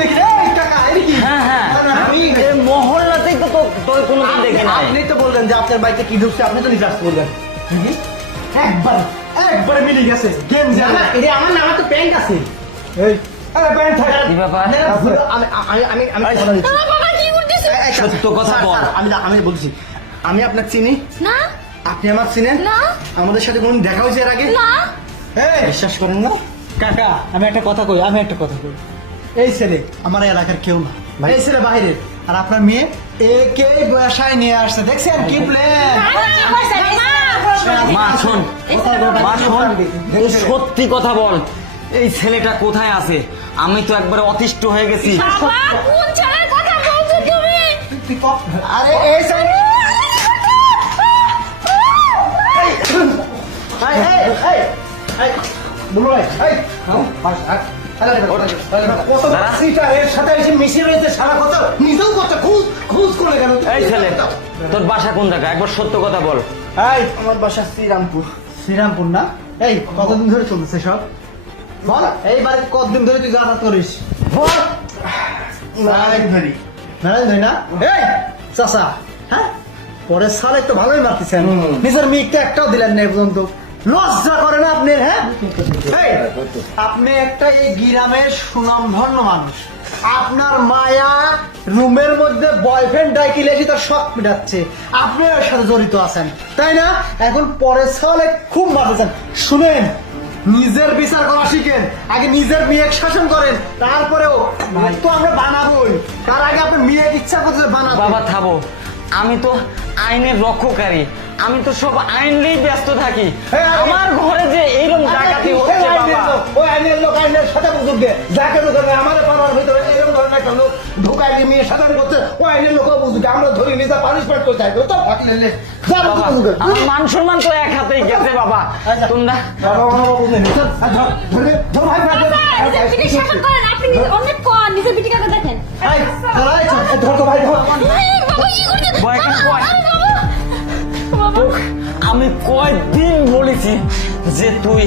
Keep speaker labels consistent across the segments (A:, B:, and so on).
A: দেখি। এই কি?
B: হ্যাঁ হ্যাঁ।
A: আমি
B: এই মহল্লাতেই তো তোর কোনোদিন দেখি নাই।
A: আপনি তো বললেন যে আপনার বাড়িতে কি ঢুকছে আপনি তো রিসার্চ করবেন। একবার একবারে মিলে গেছে গেম জানা। এটা আমার না আমার তো প্যান্ট আছে। এই আরে প্যান্ট থাকে।
B: কি ব্যাপার?
A: না, না, আমি আমি আমি আমি
B: এই,
A: কথা দিচ্ছি।
C: বাবা কি করতেছে
A: এই, এই,
B: সত্য কথা বল।
A: আমি আমি বলছি আমি আপনার চিনি।
C: না।
A: আপনি আমার চিনেন?
C: না।
A: আমাদের সাথে কোনদিন দেখা হয়েছে এর আগে?
C: না।
A: বিশ্বাস করেন না? কাকা আমি একটা কথা কই আমি একটা কথা কই। এই ছেলে আমার এলাকার কেউ না এই ছেলে বাইরের আর আপনার মেয়ে একে বাসায় নিয়ে আসছে দেখছেন কি প্ল্যান
B: মা শোন মা শোন সত্যি কথা বল এই ছেলেটা কোথায় আছে আমি তো একবারে অতিষ্ঠ হয়ে গেছি
C: বাবা কোন ছেলের কথা বলছো তুমি
A: আরে এই এই, এই, এই,
B: তোর বাসা কোন জায়গা একবার সত্য কথা বল।
A: এই আমার বাসা শ্রীরামপুর। শ্রীরামপুর না? এই কতদিন ধরে চলতেছে সব? বল। এই বাড়িতে কতদিন ধরে তুই যাতায়াত করিস? বল। নারায়ণ ধরি নারায়ণ ধরি না? এই চাচা হ্যাঁ? পরের সালে তো ভালোই মারতেছেন নিজের মিকটা একটাও দিলেন না এ পর্যন্ত। লজ্জা করে না আপনি হ্যাঁ? আপনি একটা এই গ্রামের সুনামধন্য মানুষ। আপনার মায়া রুমের মধ্যে বয়ফ্রেন্ড ডাইকি লেগে তার শখ মিটাচ্ছে। আপনি ওর সাথে জড়িত আছেন, তাই না? এখন পরের সালে খুব মারতেছেন শুনেন, নিজের বিচার করা শিখেন, আগে নিজের মেয়ে শাসন করেন, তারপরেও তো আমরা বানাবোই। তার আগে আপনি মেয়ে ইচ্ছা করতে বানাবো
B: বাবা থাবো আমি তো আইনের রক্ষকারী আমি তো সব আইন নিয়েই ব্যস্ত থাকি
A: হ্যাঁ,
B: আমার ঘরে যে এইরকম ডাকাতি হচ্ছে
A: ওই আইনের
B: বাবা
A: লোক, ওই আইনের লোক আইনের সাথে বুঝবে যাকে ঢুকাবে আমাদের পাড়ার ভিতরে এরকম ধরনের একটা লোক ঢুকাই দিয়ে মেয়ে সাথে করছে ওই আইনের লোকও বুঝবে আমরা ধরি নিজে পানিশমেন্ট করতে চাইব তো
B: মান সম্মান তো এক হাতেই গেছে বাবা
A: আচ্ছা।
B: তোমরা
A: বাবা বাবা ধর ধরে ভাই
C: অনেক নিজের দেখেন
A: ধর তো ধর
B: আমি বলেছি যে তুই,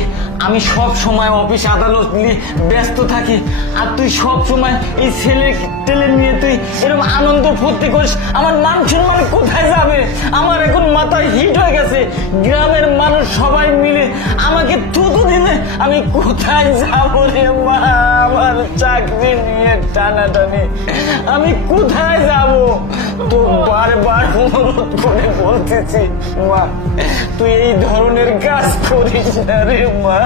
B: আমি সব সময় অফিস আদালত নিয়ে ব্যস্ত থাকি, আর তুই সব সময় এই ছেলে টেলে নিয়ে তুই এরকম আনন্দ ফুর্তি করিস। আমার মান সম্মান কোথায় যাবে? আমার এখন মাথায় হিট হয়ে গেছে। গ্রামের মানুষ সবাই মিলে আমাকে থুতু দিলে আমি কোথায় যাব রে মা? আমার চাকরি নিয়ে টানাটানি। আমি কোথায় যাব? করে বলতেছি মা তুই এই ধরনের কাজ করিস না রে মা।